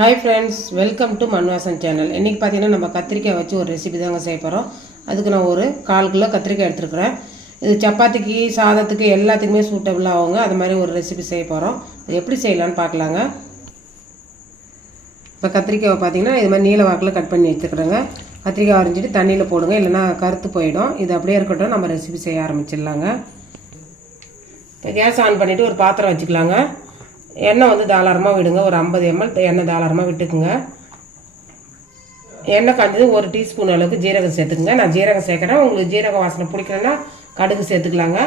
Hi friends, welcome to Manvasan channel. இன்றைக்கி பார்த்தீங்கன்னா நம்ம கத்திரிக்காய் வச்சு ஒரு ரெசிபி தாங்க செய்ய போகிறோம். அதுக்கு நான் ஒரு 1/4 கிலோ கத்திரிக்காய் எடுத்துருக்குறேன். இது சப்பாத்திக்கு, சாதத்துக்கு எல்லாத்துக்குமே சூட்டபிள் ஆகுங்க. அது மாதிரி ஒரு ரெசிபி செய்ய போகிறோம். அது எப்படி செய்யலான்னு பார்க்கலாங்க. இப்போ கத்திரிக்காயை பார்த்தீங்கன்னா இது மாதிரி நீல வாக்கில் கட் பண்ணி எடுத்துக்கிறேங்க. கத்திரிக்காய் அரைஞ்சிட்டு தண்ணியில் போடுங்க, இல்லைனா கருத்து போயிடும். இது அப்படியே இருக்கட்டும், நம்ம ரெசிபி செய்ய ஆரம்பிச்சிடலாங்க. இப்போ கேஸ் ஆன் பண்ணிவிட்டு ஒரு பாத்திரம் வச்சுக்கலாங்க. எண்ணெய் வந்து தாராளமாக விடுங்க. ஒரு 50 ml எண்ணெய் தாராளமாக விட்டுக்குங்க. எண்ணெய் காய்ஞ்சது 1 டீஸ்பூன் அளவுக்கு ஜீரகம் சேர்த்துக்குங்க. நான் ஜீரகம் சேர்க்குறேன். உங்களுக்கு ஜீரக வாசனை பிடிக்கலன்னா கடுகு சேர்த்துக்கலாங்க.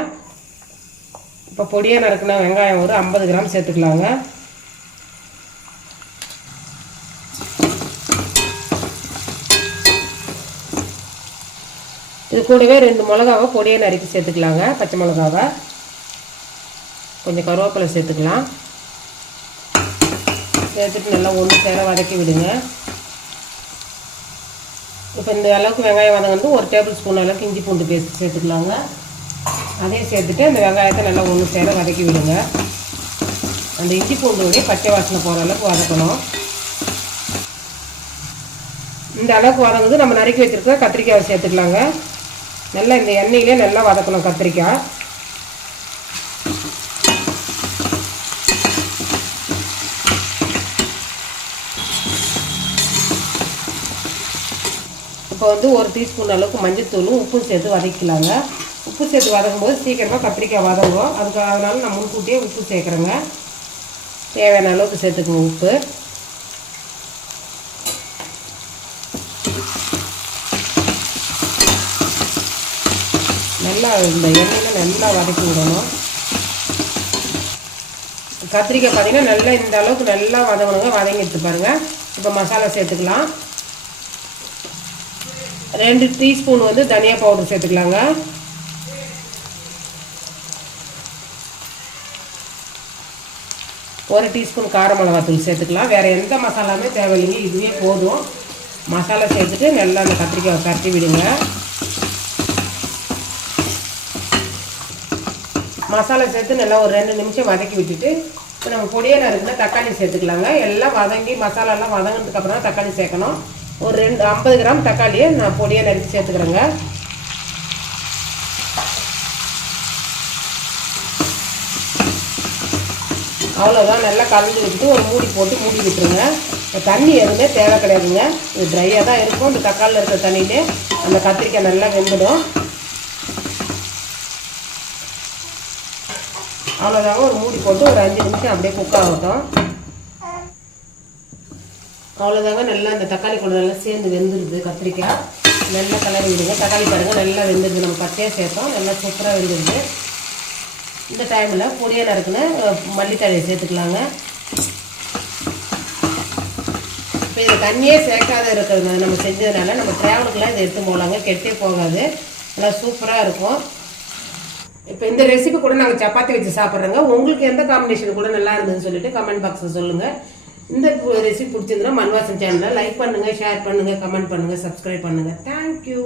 இப்போ பொடியாக நறுக்கின வெங்காயம் ஒரு 50 கிராம் சேர்த்துக்கலாங்க. இது கூடவே 2 மிளகாவை பொடியாக நறுக்கி சேர்த்துக்கலாங்க. பச்சை மிளகாவை, கொஞ்சம் கருவேப்பிலை சேர்த்துக்கலாம். சேர்த்துட்டு நல்லா ஒன்று சேர வதக்கி விடுங்க. இப்போ இந்த அளவுக்கு வெங்காயம் வதங்க 1 டேபிள் ஸ்பூன் அளவுக்கு இஞ்சி பூண்டு பேஸ்ட் சேர்த்துக்கலாங்க. அதையும் சேர்த்துட்டு அந்த வெங்காயத்தை நல்லா ஒன்று சேர வதக்கி விடுங்க. அந்த இஞ்சி பூண்டுடைய பச்சை வாசனை போகிற அளவுக்கு வதக்கணும். இந்த அளவுக்கு வதங்குது. நம்ம நறுக்கி வச்சுருக்க கத்திரிக்காயை சேர்த்துக்கலாங்க. நல்லா இந்த எண்ணெயிலே நல்லா வதக்கணும் கத்திரிக்காய். இப்போ வந்து 1 டீஸ்பூன் அளவுக்கு மஞ்சள்தூளும் உப்பும் சேர்த்து வதக்கலாங்க. உப்பு சேர்த்து வதக்கும்போது சீக்கிரமாக கத்திரிக்காய் வதங்கும். அதனால நான் முன்கூட்டியே உப்பு சேர்க்குறேங்க. தேவையான அளவுக்கு சேர்த்துக்குங்க உப்பு. நல்லா இந்த எண்ணெயில் நல்லா வதக்கி விடணும். கத்திரிக்காய் பார்த்தீங்கன்னா நல்லா இந்த அளவுக்கு நல்லா வதங்கணுங்க. வதங்கி எடுத்து பாருங்கள். இப்போ மசாலா சேர்த்துக்கலாம். 2 டீஸ்பூன் வந்து தனியா பவுடர் சேர்த்துக்கலாங்க. ஒரு டீஸ்பூன் கார மிளகாத்தூள் சேர்த்துக்கலாம். வேறு எந்த மசாலாமே தேவையில்லைங்க, இதுவே போதும். மசாலா சேர்த்துட்டு நல்லா அந்த கத்திரிக்காயை பரட்டி விடுங்க. மசாலா சேர்த்து நல்லா ஒரு 2 நிமிஷம் வதக்கி விட்டுட்டு இப்போ நம்ம பொடியாக நறுக்குனா தக்காளி சேர்த்துக்கலாங்க. எல்லாம் வதங்கி மசாலாலாம் வதங்கினதுக்கப்புறம் தான் தக்காளி சேர்க்கணும். ஒரு 50 கிராம் தக்காளியை நான் பொடியாக நறுக்கி சேர்த்துக்கிறேங்க. அவ்வளோதான். நல்லா கலந்து விட்டுட்டு ஒரு மூடி போட்டு மூடி விட்டுருங்க. தண்ணி எதுவுமே தேவை கிடையாதுங்க. இது ட்ரையாக தான் இருக்கும். இந்த தக்காளியில் இருக்கிற தண்ணியிலே அந்த கத்திரிக்காய் நல்லா வெந்துடும். அவ்வளோதாங்க. ஒரு மூடி போட்டு ஒரு 5 நிமிஷம் அப்படியே குக் ஆகட்டும். அவ்வளோதாங்க. நல்லா இந்த தக்காளி கூட நல்லா சேர்ந்து வெந்துடுது. கத்திரிக்காய் நல்லா கலரி விடுங்க. தக்காளி பாருங்கள் நல்லா வெந்துடுது. நம்ம பச்சையாக சேர்த்தோம், நல்லா சூப்பராக வெந்துடுது. இந்த டைமில் பொடியாக நறுக்குன்னு மல்லித்தழையை சேர்த்துக்கலாங்க. இப்போ இது தண்ணியே சேர்க்காத இருக்கிறது நம்ம செஞ்சதுனால நம்ம ட்ராவலுக்குலாம் இதை எடுத்து போகலாங்க. கெட்டே போகாது, நல்லா சூப்பராக இருக்கும். இப்போ இந்த ரெசிபி கூட நாங்கள் சப்பாத்தி வச்சு சாப்பிட்றோங்க. உங்களுக்கு எந்த காம்பினேஷன் கூட நல்லா இருந்ததுன்னு சொல்லிட்டு கமெண்ட் பாக்ஸில் சொல்லுங்கள். இந்த ரெசிபி பிடிச்சிருந்தா மண்வாசன் சேனலை லைக் பண்ணுங்கள், ஷேர் பண்ணுங்கள், கமெண்ட் பண்ணுங்கள், சப்ஸ்கிரைப் பண்ணுங்கள். தேங்க்யூ.